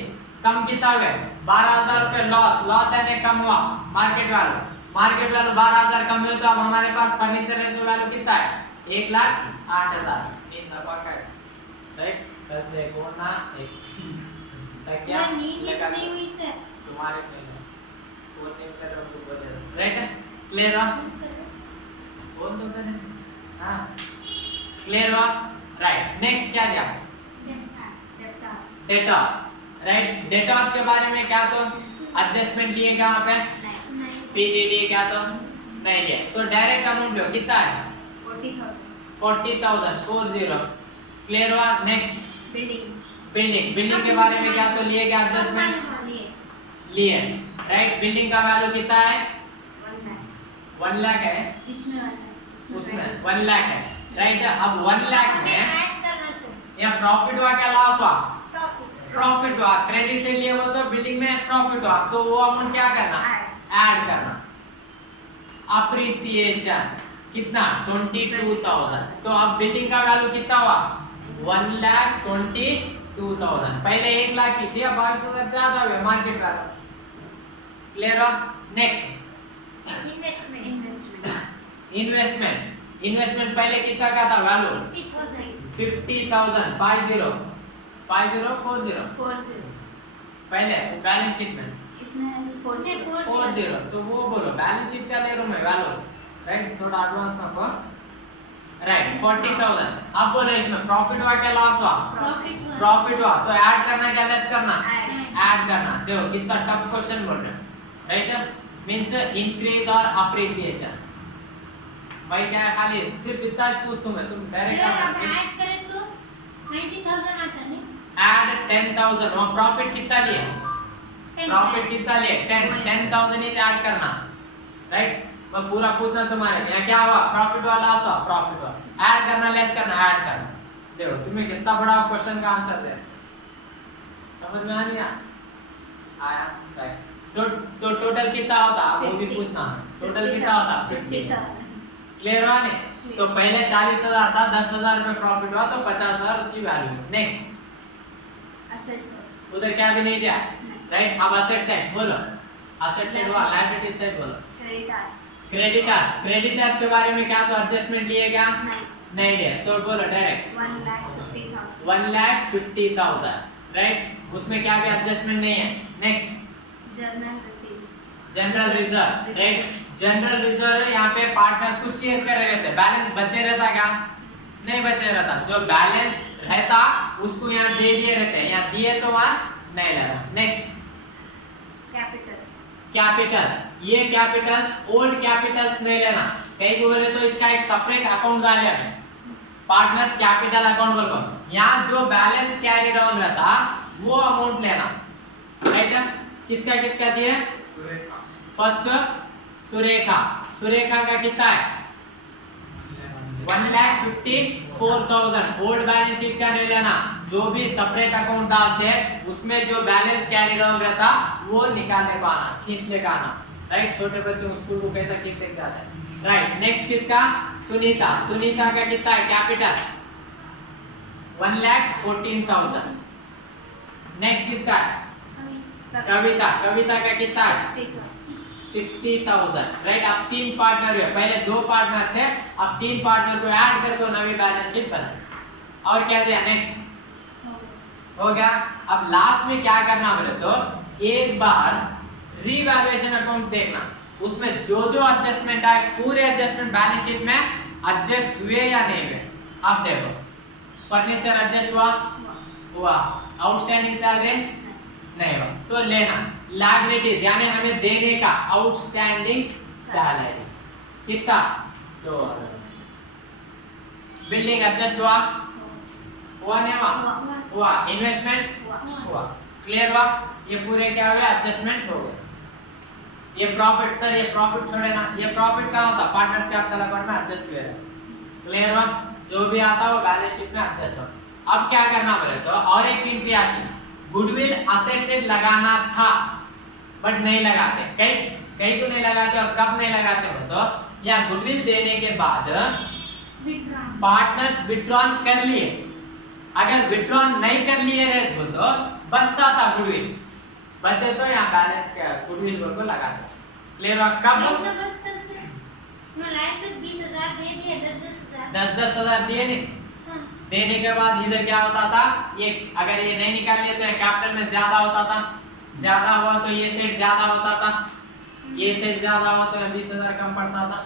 कम कितना हुए? 12,000 रुपए लॉस है ने कम हुआ। मार्केट वैल्यू 12,000 कम हुए, तो अब हमारे पास फर्नीचर रेशो वैल्यू कितना है? 1,08,000 इन द पॉकेट, राइट? कल से कोना एक तकिया सर नींद नहीं हुई सर। तुम्हारे पे फोन नहीं कर रहा तो बोले, राइट? क्लियर हुआ? फोन तो करे, हां क्लियर हुआ? राइट। नेक्स्ट क्या दिया? डेटॉर्स, राइट? डेटॉर्स के बारे में क्या तो एडजस्टमेंट लिए क्या वहां पे? पीडीडी क्या तो नहीं लिए, तो डायरेक्ट अमाउंट लो कितना है? 40,000। क्लियर हुआ? नेक्स्ट बिल्डिंग के बारे में क्या तो लिए क्या एडजस्टमेंट लिए, राइट? बिल्डिंग का वैल्यू कितना है? 1 लाख है, उसमें 1 लाख है, राइट? अब 1 लाख में ऐड करना सर। यहाँ प्रॉफिट हुआ क्या लॉस हुआ? प्रॉफिट प्रॉफिट हुआ। क्रेडिट से लिए हुआ तो बिल्डिंग में प्रॉफिट हुआ, तो वो अमाउंट क्या करना? ऐड करना। अप्रिसिएशन कितना? 22,000। तो अब बिल्डिंग का वैल्यू कितना हुआ? 1,22,000। पहले 1 लाख की थी, अब 22,000 ज्यादा हुआ मार्केट वैल्यू। क्लियर हुआ? नेक्स्ट इन्वेस्टमेंट पहले कितना का था वैल्यू? 50,000। 50 पहले बैलेंस शीट में 40, तो वो बोलो बैलेंस शीट का ले रहा हूं मैं वैल्यू, राइट? थोड़ा एडवांस ना को, राइट? 40,000। अब बोलो इसमें प्रॉफिट हुआ क्या लॉस हुआ? प्रॉफिट हुआ, तो ऐड करना क्या लेस करना? ऐड करना। देखो कितना टफ क्वेश्चन बोल रहे हैं, राइट? मींस इंक्रीज और अप्रिसिएशन। भाई क्या है, खाली सिर्फ इतना पूछ तुम डायरेक्ट सर अब ऐड करें तो 90,000 आता नहीं। ऐड 10,000 और प्रॉफिट कितना लिए, 10,000 प्रॉफिट कितना लिए 10,000 ही ऐड करना, राइट। मैं पूरा पूछना तुम्हारे यहाँ क्या हुआ, प्रॉफिट हुआ लॉस हुआ, प्रॉफिट हुआ, ऐड करना लेस करना, ऐड करना। देखो तुम्हें कितना बड़ा क्वेश्चन का आंसर दे, समझ में आ गया, आया, राइट। तो टोटल कितना होता वो भी पूछना है, टोटल कितना होता 50,000, क्लियर हुआ नहीं। तो पहले 40,000 था, 10,000 में प्रॉफिट हुआ तो 50,000 उसकी वैल्यू। नेक्स्ट assets उधर क्या भी नहीं दिया, राइट। अब असेट साइड बोलो, असेट साइड हुआ, लायबिलिटी साइड बोलो। creditors क्रेडिटर्स, क्रेडिटर्स के बारे में क्या तो एडजस्टमेंट लिए क्या, नहीं लिए, तो बोलो डायरेक्ट 1,50,000 1,50,000, राइट। उसमें क्या भी एडजस्टमेंट नहीं है। Next journal receipt general reserve, right. General reserve यहाँ पे पार्टनर्स को शेयर कर रहे रहते, बैलेंस बचे रहता क्या, नहीं बचे रहता, जो बैलेंस रहता उसको यहाँ दे दिए रहते, यहाँ दिए तो वहाँ नहीं ले रहा। नेक्स्ट capital कैपिटल, ये कैपिटल्स ओल्ड कैपिटल्स नहीं लेना, कहीं को बोले तो इसका एक सेपरेट अकाउंट डाले हमें, पार्टनर्स कैपिटल अकाउंट बोलो। यहाँ जो बैलेंस कैरी डाउन रहता वो अमाउंट लेना, राइट। किसका किसका दिए, फर्स्ट सुरेखा, सुरेखा का कितना है 1,54,000, ओल्ड बैलेंस शीट का नहीं लेना, जो भी सेपरेट अकाउंट डालते हैं उसमें जो बैलेंस कैरी डाउन रहता वो निकालने को आना, खींच लेकर आना, राइट। छोटे बच्चों स्कूल को कैसा खींच लेकर जाता है, राइट। नेक्स्ट किसका, सुनीता, सुनीता का कितना है कैपिटल 1,14,000। नेक्स्ट किसका है कविता, कविता का कितना है 60,000, राइट। अब 3 पार्टनर हुए, पहले 2 पार्टनर थे, अब 3 पार्टनर को ऐड करके नवी बैलेंस शीट बना। और क्या दिया, नेक्स्ट हो गया। अब लास्ट में क्या करना बोले तो एक बार रीवैल्यूएशन अकाउंट देखना, उसमें जो जो एडजस्टमेंट आए पूरे एडजस्टमेंट बैलेंस शीट में एडजस्ट हुए या नहीं हुए। अब देखो फर्नीचर एडजस्ट हुआ, आउटस्टैंडिंग सैलरी नहीं हुआ तो लेना, लायबिलिटीज यानी हमें देने का आउटस्टैंडिंग सैलरी कितना 2,000, बिल्डिंग एडजस्ट हुआ नहीं हुआ, इन्वेस्टमेंट हुआ, क्लियर हुआ। ये पूरे क्या हुए एडजस्टमेंट हो गए। ये प्रॉफिट, सर ये प्रॉफिट छोड़े ना, ये प्रॉफिट कहाँ होता पार्टनर्स कैपिटल अकाउंट में एडजस्ट हुए, क्लियर हुआ। जो भी आता वो बैलेंस शीट में एडजस्ट होता। अब क्या करना बोले तो और एक एंट्री आती है, गुडविल असेट से लगाना था बट नहीं लगाते, कहीं तो नहीं लगाते, और कब नहीं लगाते हो तो या गुडविल देने के बाद पार्टनर्स विड्रॉन कर लिए, अगर विड्रॉन नहीं कर लिए रहे तो बचता था गुडविल, बचे तो यहाँ बैलेंस का गुडविल को लगाते, क्लियर हुआ। कब 20,000 दे दिए, 10,000 10,000 दिए नहीं, देने के बाद इधर क्या होता था, ये अगर ये नहीं निकाल लिए तो कैपिटल में ज्यादा होता था, ज्यादा हुआ तो ये सेट ज्यादा होता था, ये सेट ज्यादा हुआ तो 20,000 कम पड़ता था,